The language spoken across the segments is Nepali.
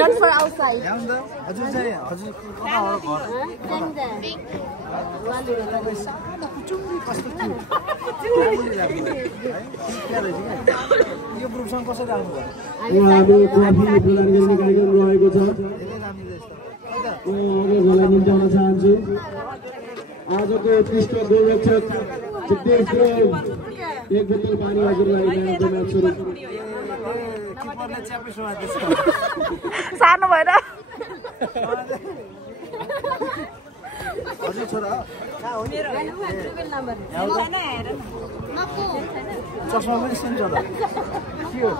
Not for outside. हजुर चाहिँ हजुर कता हो घर यो ग्रुपसँग कसरी आउनु भयो हाम्रो ट्रफी प्रदान गर्ने कार्यक्रम रहेको छ अगाडि निम्त्याउन चाहन्छु आजको उत्कृष्ट गोलरक्षक सिद्धेश्वर एक बोतल पानी हजुरलाई म्यानको म्याच सुरु किपरले च्यापे सुनाउँदैछ सानो भएर हजुर छोरा चस्मा पनि सिन्छ त के हो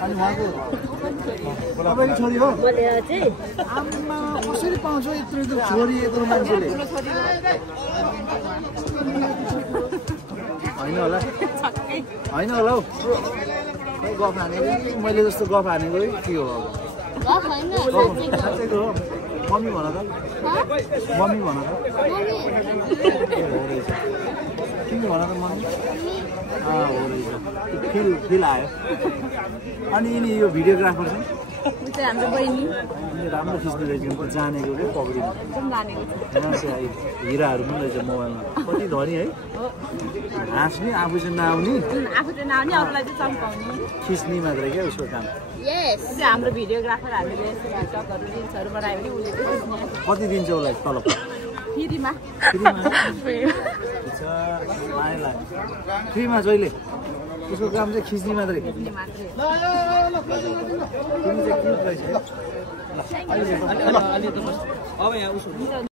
अनि उहाँको तपाईँको छोरी हो आमा कसरी पाउँछ यत्रो यत्रो छोरी यत्रो मान्छेले होइन होला होइन होला हौ खै गफ हानेको मैले जस्तो गफ हानेको के हो साँच्चैको हो मम्मी भन त मम्मी भन त तिमी भन त मम्मी हो रहेछ फिल आयो अनि यिनी यो भिडियोग्राफर चाहिँ हाम्रो बहिनी राम्रो खिच्ने रहेछ जानेको क्या पक्रिनु मान्छे हिराहरू पनि रहेछ मोबाइलमा कति धनी है हाँस्ने आफू चाहिँ नआउने अरूलाई चाहिँ चम्काउने खिच्ने मात्रै क्या उसको काम हाम्रो भिडियोग्राफर हामीले टकहरू रिल्सहरू बनायो भने उसले कति दिन्छ उसलाई तलब फ्रीमा फ्रीमा जहिले उसको काम चाहिँ खिच्ने मात्रै तिमी चाहिँ क्युट रहेछ